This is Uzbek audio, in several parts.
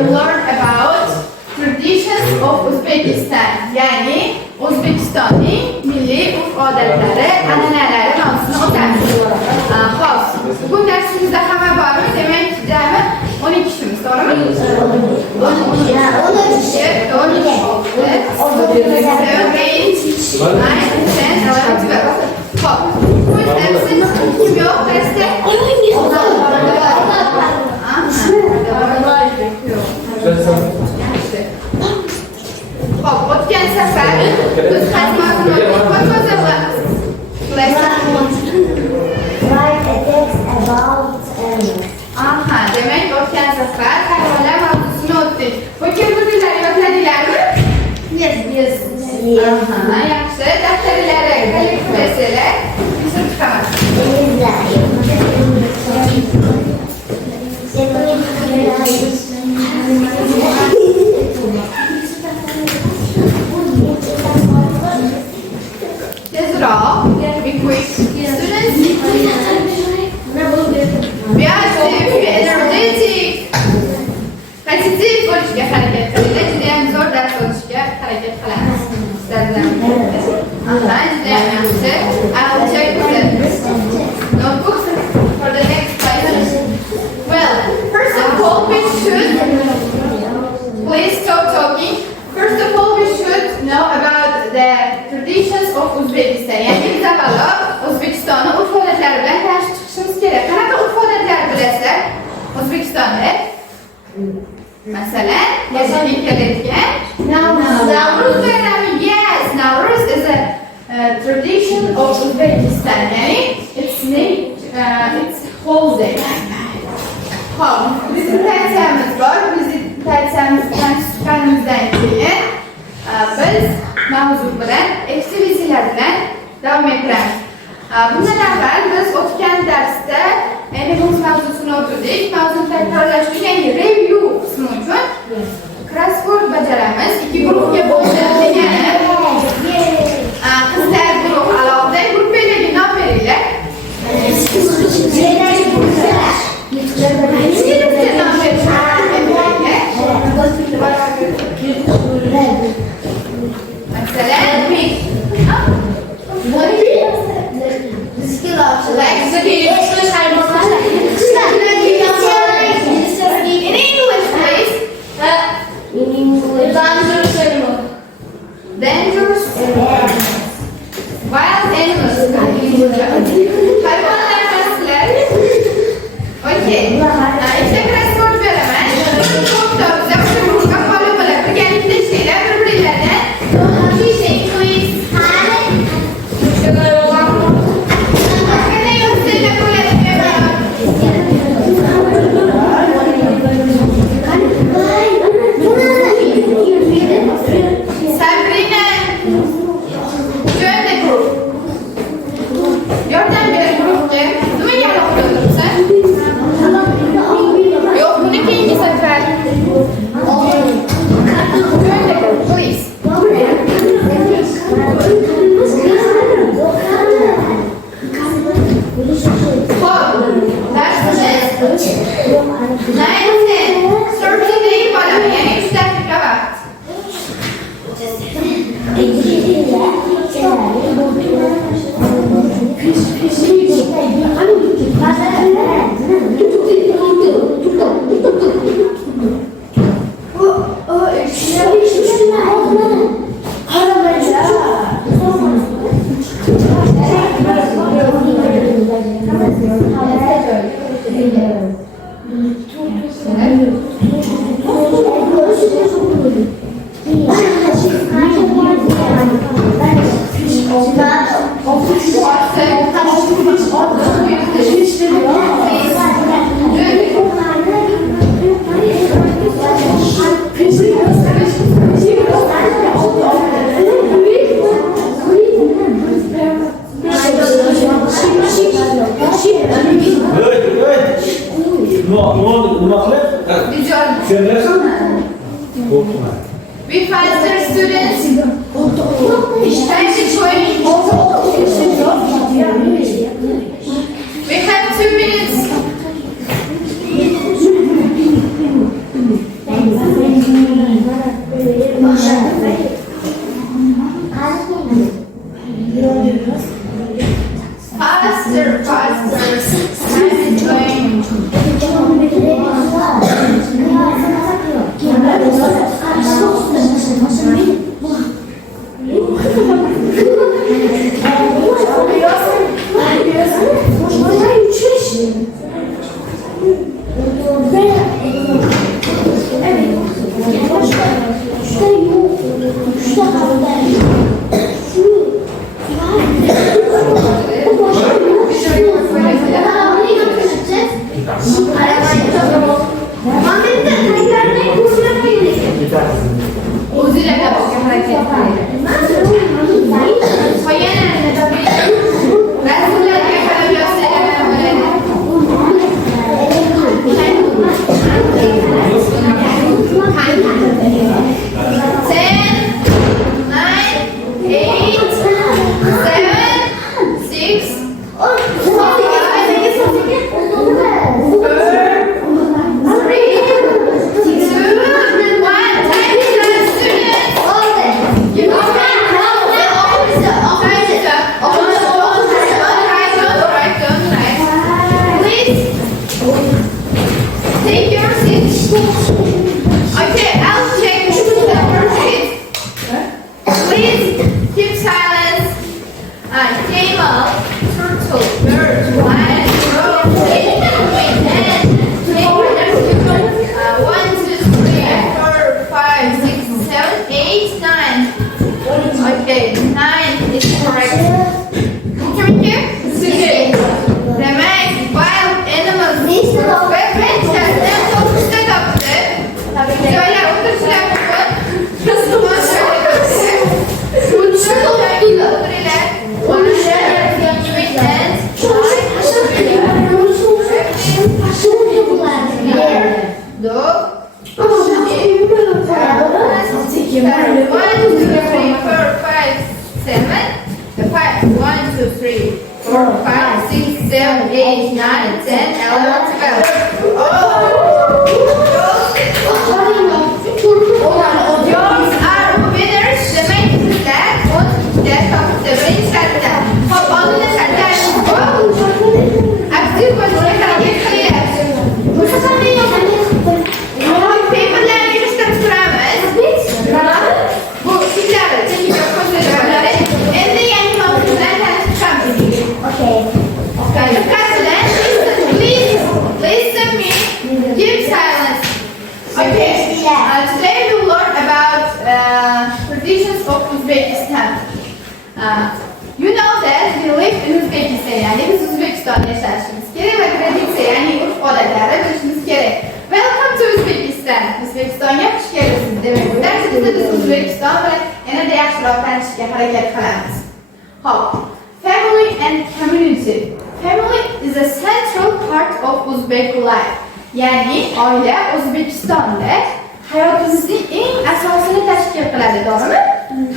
will learn about traditions of Uzbekistan. Yani O'zbekistonning milliy urf-odatlari, an'analari mavzusini o'tamiz. Xo'p, bugun darsimizda hamma bormi? Demak, jami 12 kishimiz, to'g'rimi? 12 o'tgan safar biz xatmamizni demak, o'tgan safar hayvonlar mavzusini o'tdik. O'tgan kunlar yodladinglarmi? Yes. Yaxshi. Daftarlari qalin qilsanglar, yozib chiqaman. Tezroq, be quick. Students, be active, be energetic. Pozitiv bo'lishga harakat qilinglar. Juda ham zo'r dars olishga harakat qilamiz. Sizlar bilan juda ham yaxshi. I will check the notebooks for the next class. Well, first of all, we should please stop talking. First of all, we should know about the traditions of Uzbekistan. Yani biz avvalo O'zbekistonning urf-odatlari bilan tanishib chiqishimiz kerak. Qanaqa urf-odatlar bilasizlar O'zbekistonda? Masalan, yashab kelayotgan Navro'z bayrami. Yes, Navro'z is a tradition of Uzbekistan. Yani it's holiday. Xo'p, prezentatsiyamiz bor. Prezentatsiyamizdan chiqqanimizdan keyin biz mavzu bilan, ekspeditsiyalar bilan davom ettiramiz. Bundan avval biz o'tgan darsda Animals mavzusini o'tirdik. Mavzuni takrorlash uchun, ya'ni review qismi uchun crossword bajaramiz. 2 guruhga bo'lingan. Qizlar guruh alohida, gruppaga nom beringlar. Dangerous wild animals. Hayvanlar nasıllar? Okay. İşte crossword beraber. Çok da güzel bir gruba follow bo'ladi. Birgalikda ishlaylar bir-birlaridan. Please say please. Sabrina. Join the group. Yordam ber grupga. Nimaga aloqalantirsan? Yo'q, buni keyingi safar. Join the group, please. Be faster, students. Time to join. We have 2 minutes. Joylar o'tirishlar mumkin. O'tiringlar. One, two, three, four, five, six, seven, eight, nine, 10, 11, 12. Yours are winners. Demek sizler 12'de kapıda birinci saatte. Hop alın saatte. Aktif vaziyette hareket kılıyoruz. Bu sefer ne yapıyoruz? Paper'larla ilişkilendirmemiz. Bu sizlerle çekiyor konuşmaları. Endi yangi mavzular tanıştıramiz. Okay. Please listen me. Keep silence. Okay. Today we will learn about traditions of Uzbekistan. You know that we live in Uzbekistan. Yani biz Uzbekistan'da yaşayışımız gerek ve tradisiya, yani urf odatları bilishimiz gerek. Welcome to Uzbekistan. Uzbekistonga xush kelibsiz demak. Darsimizda biz Uzbekiston bilan yanada yaxshiroq tanishishga harakat qilamiz. Hop. Family and community. Family is a central part of Uzbek life. Yani oila O'zbekistonda hayotimizning eng asosini tashkil qiladi, to'g'rimi?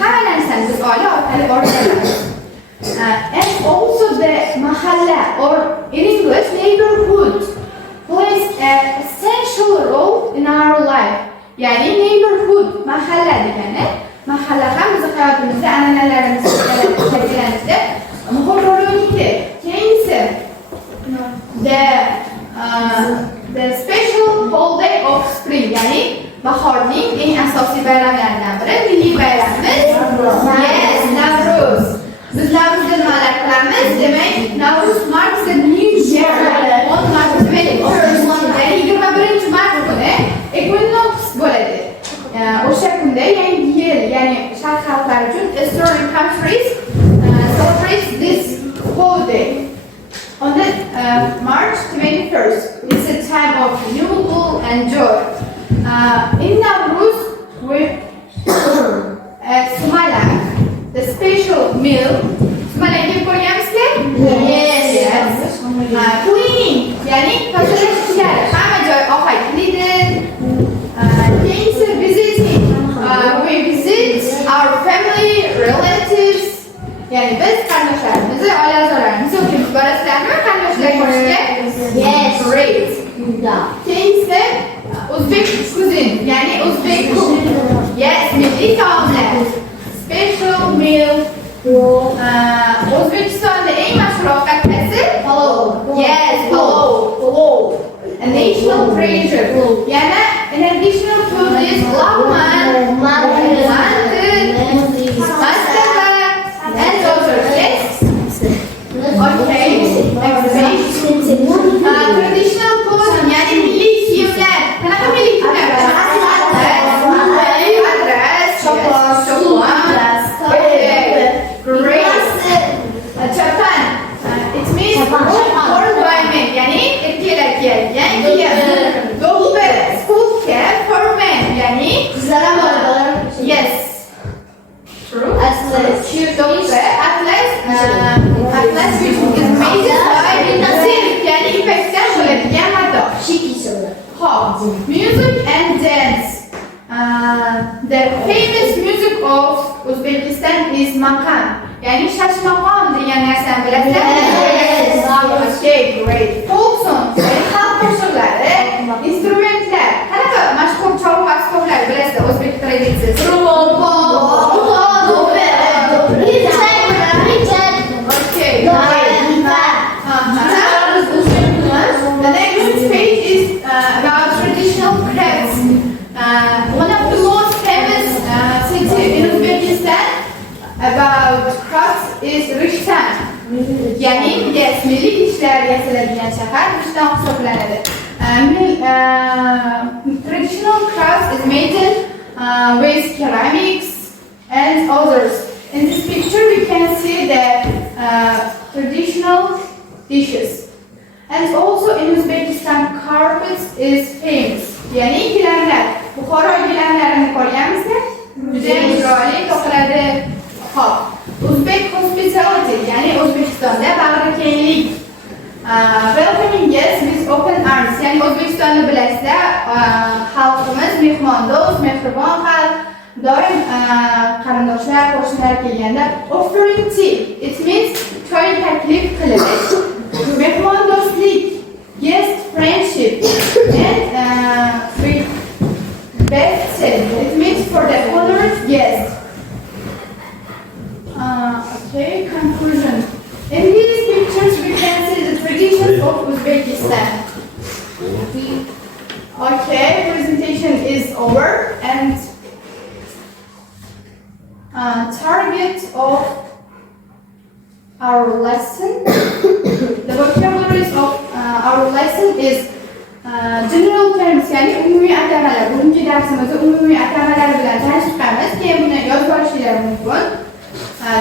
Hamma narsani biz oila orqali o'rganamiz. And also the mahalla or in English neighborhood plays an essential role in our life. Yani neighborhood, mahalla degani, mahalla ham bizning hayotimizda an'analarimizga shakllanishda muhim rol o'ynaydi. Keyingi the special holiday of spring, yani bahorning eng asosiy bayramlaridan biri milliy bayramimiz. Yes, Navro'z. Biz Navro'zda nimalar qilamiz? Demak, Navro'z marks the new year. On Mart demak, yani 21-mart kuni equinox bo'ladi. O'sha kunda yangi yil, ya'ni sharq xalqlari uchun Eastern countries celebrate this holiday. On the March 21st, it's a time of renewal and joy. In Nowruz, with sumalak, the special meal. Sumalak yeb ko'rganmizmi? Yes. Cleaning, ya'ni tozalash ishlari. Hamma joy ohaklidir. Keyingi visiting. We visit our family, relatives. Yani biz qardoshlarimizni, oila a'zolarimizni o'qib borasizlarmi? Qarindoshlar ko'rishga? Yes. Great. Keyingi Uzbek cuisine, yani Uzbek cook. Yes, milliy taomlar. Special meal. O'zbekistonda eng mashhur ovqat qaysi? Palov. Yes, palov. A national treasure. Yana an additional food is lagman, and others. Yes. Okay. Traditional clothing, yani milliy kiyimlar. Qanaqa milliy kiyimlar? Adras, chopon. Great. Chapan. It means worn by men. Yani erkeklar kiyadigan kiyim. Do'ppi, school cap for men. Yani yes. True. Atlas which is made by silk, yani ipekten bo'ladigan mato. Hop. Music and dance. The famous music of Uzbekistan is maqam. Yani shashmaqom degan narsani bilasizlar? Yes. Okay, great. Folk songs, xalq qo'shiqlari, instrumentlar. Qanaqa mashhur cholg'u asboblar bilasizlar o'zbek traditsiyasi? The next page is about traditional crafts. One of the most famous cities in Uzbekistan about crafts is Rishton. Yani yes, milliy ishlar yasaladigan shahar Rishton hisoblanadi. Traditional crafts is made with ceramics and others. In this picture, we can see the traditional dishes. And also in Uzbekistan, carpets is famous. Yani gilenler. Bu mehmondo'st, mehribon xalq. Doim qarindoshlar, qo'shnilar kelganda offering tea. It means choy taklif qilish. Mehmondo'stlik, guest friendship, and with best self. It means for the honored guest. Okay, conclusion. In these pictures, we can see the traditions of Uzbekistan. Okay, presentation is over, and target of our lesson. The vocabularies of our lesson is general terms, yani umumiy atamalar. Bugungi darsimizda umumiy atamalar bilan tanishamiz. Keyin buni yozib olishingiz mumkin.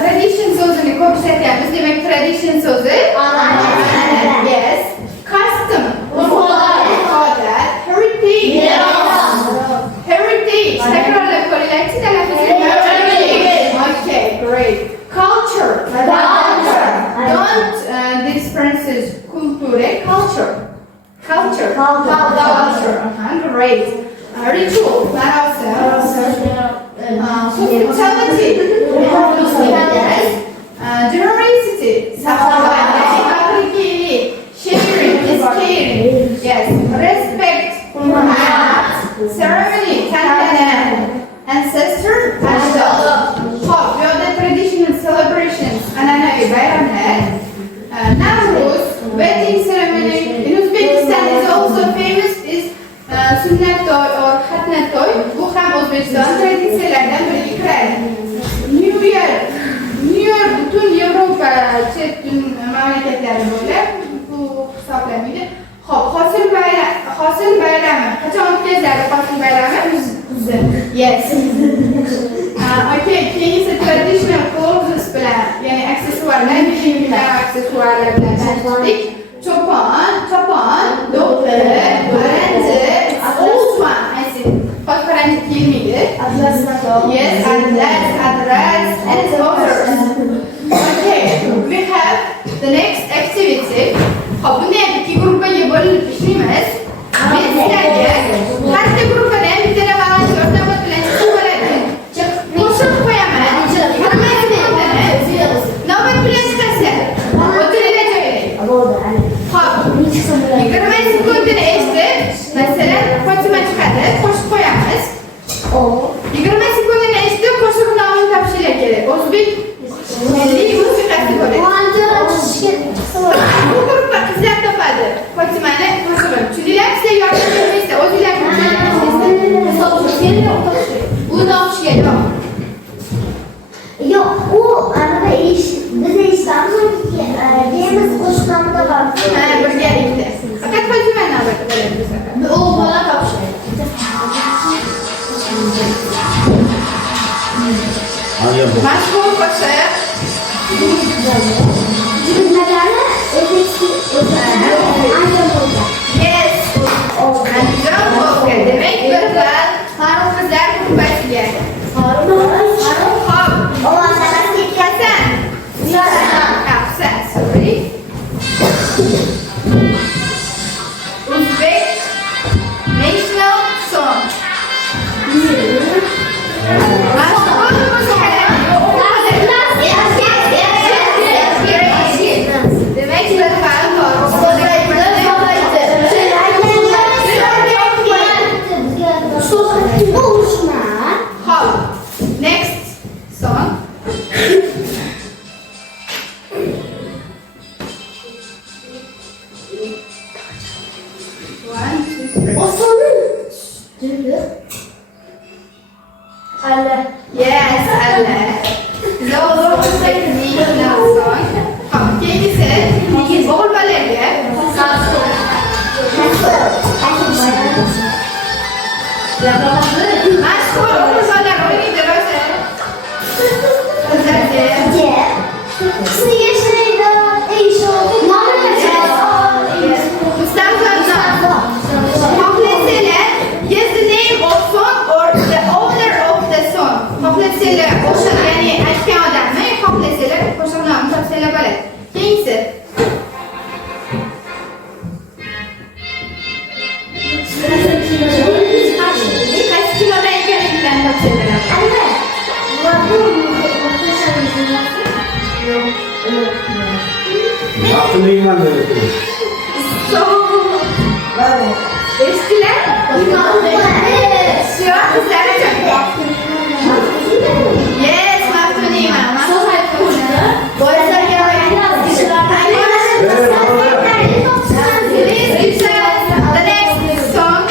Tradition so'zini ko'p ishlatyapmiz. Demak, tradition so'zi yes. Custom, odat, heritage, heritage. Takrorlab ko'ringlar-chi, talaffuzini. Okay, great. Culture, don't this Francis culture, culture. Great. Ritual, hospitality, generosity, sharing is caring. Yes. Respect, ceremony, ancestor, the traditional celebrations, Nowruz, wedding ceremony. In Uzbekistan is also famous is sunnat to'y or xatnat to'y. Bu ham O'zbekiston traditsiyalaridan biriga kiradi. New Year butun Yevropa chet mamlakatlari bo'ylab bu hisoblanmaydi. Xo'p, hosil bayrami. Qachon o'tkaziladi hosil bayrami? Kuzda. Yes. Okay, keyingi traditional clothes bilan, ya'ni aksessuarlar, kiyimlar, aksessuarlar bilan tanishdik. Chopon, do'ppi, paranji, old one. I see. Hozir paranji kiyilmaydi. Atlas mato. Yes, atlas, and others. Okay, we have the next activity. Hop, buni ham ikki guruhga bo'linib ishlaymiz. Men sizlarga har bir guruhdan bitta volonter navbat bilan chiqib bo'ladi. Qo'shib qo'yaman. Navbat bilan chiqasizlar. O'tiringlar joyingizga. Hop, 20 sekundini eshitib, masalan, Fotima chiqadi, qo'shib qo'yamiz. 20 sekundini eshitib, qo'shiq nomini topishinglar kerak. O'zbek milliy musiqasi bo'ladi. Bu guruhga qizlar topadi. Fotimani qo'shig'i. Tushundinglar? Sizlar yordam bermaysizlar. O'zinglar buni o'qishga yo'q. Yo'q, u anaqa ish biz eshitamiz, deymiz qo'shqonda bor. Birgalikda. Faqat Fotimani navbati bo'ladi bu safar. U bola topishadi. Mashhur qo'shiq. Yes. Andijon polka. Demak, bir xil Farruh qizlar guruhiga. Sorry. Uzbek national song. Next song. Yes, Allah. Those are national song. Kendisi o'g'ilbolarga mashhur o'g'ilbolar o'ynaydi rosa. Yes, the name of song or the owner of the song. Xohlasalar qo'shiq, ya'ni aytgan odamni xohlasalar qo'shiqni topsalar bo'ladi. Keyingi qaysi neyman dedi. Eskiler. Şu an kızlara çok. Yes, maftuni mama. Boyasa Please listen the next song.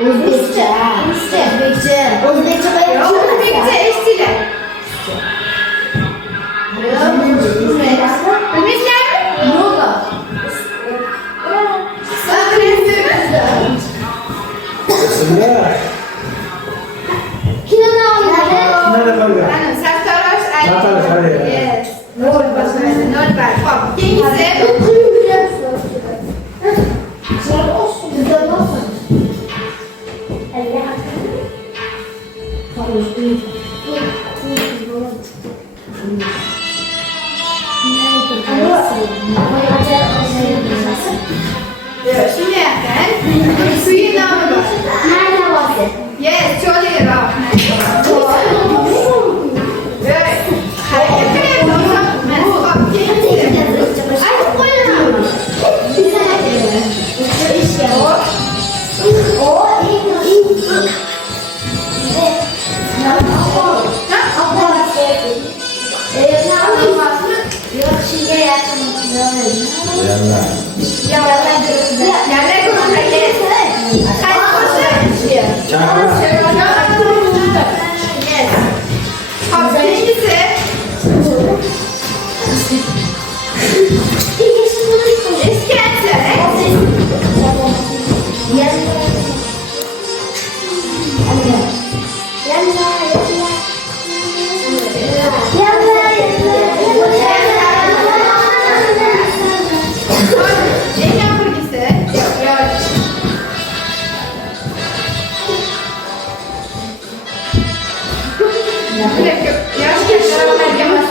O'zbekcha. O'zbekcha Eskiler. Bilmezlermi? Aslında nerede kalıyor? Sartarosh Ali. Sartarosh Ali. Yes. Not bad. Hop. Kengisi. Şimdi yakın. Suyun namı var. Yes, çok iyi bak. Evet. Hareketini yapalım. Hop. Kengisi. Yanlar. Yerler kurulda yes. Kaç kursu? Çakra. Yes. Hop. Birincisi. İskender. En hamburgisi. Yok. Yaş yaşlarına gelmez.